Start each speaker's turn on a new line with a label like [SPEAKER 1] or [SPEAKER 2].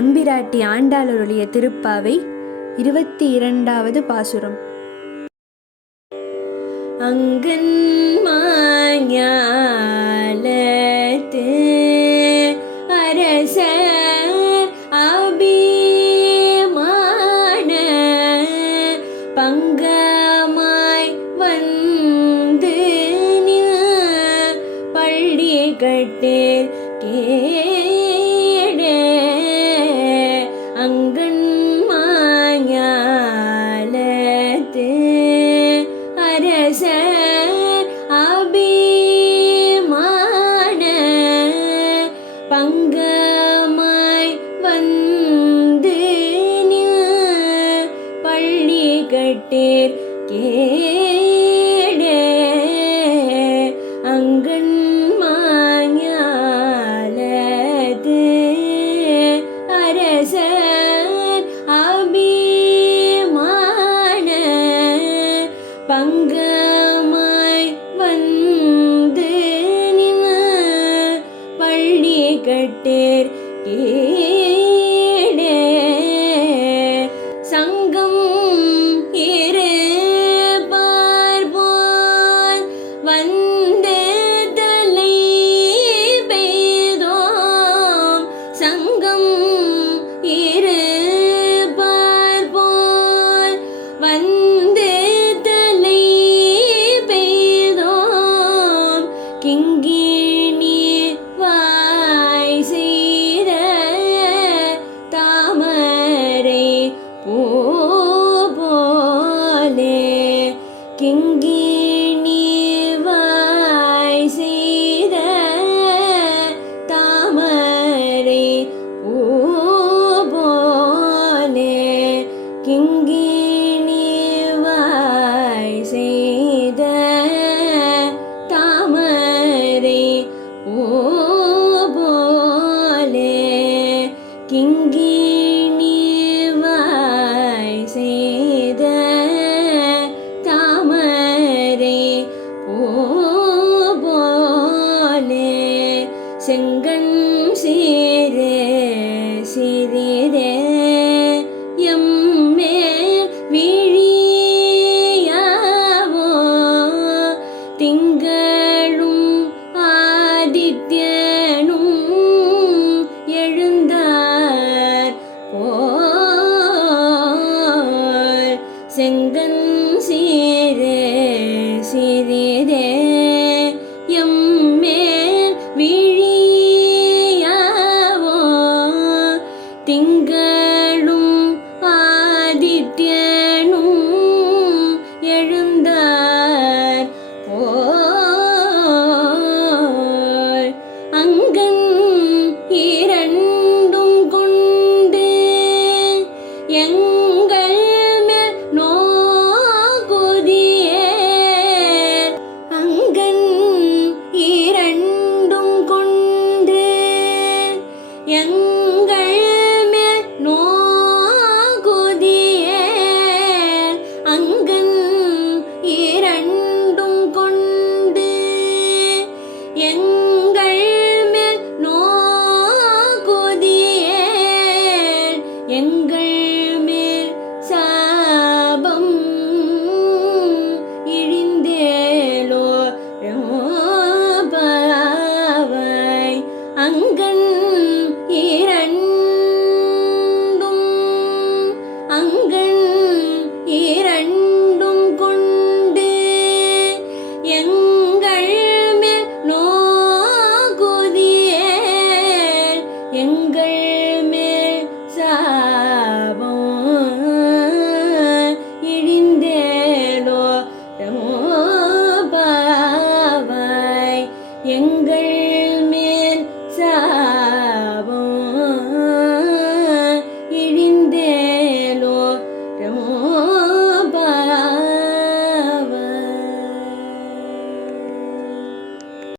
[SPEAKER 1] எம்பிராட்டி ஆண்டாளருடைய திருப்பாவை இருபத்தி இரண்டாவது பாசுரம். அங்கன் மாயாலத்து அரச அபிமான பங்கமாய் வந்து பள்ளி கட்டேல் கே தங்கமாய் வந்து பள்ளி கட்டேர் கேட. அங்கன் மாஞாலது அரச கேட்டேர் கே இரண்டு எங்கள்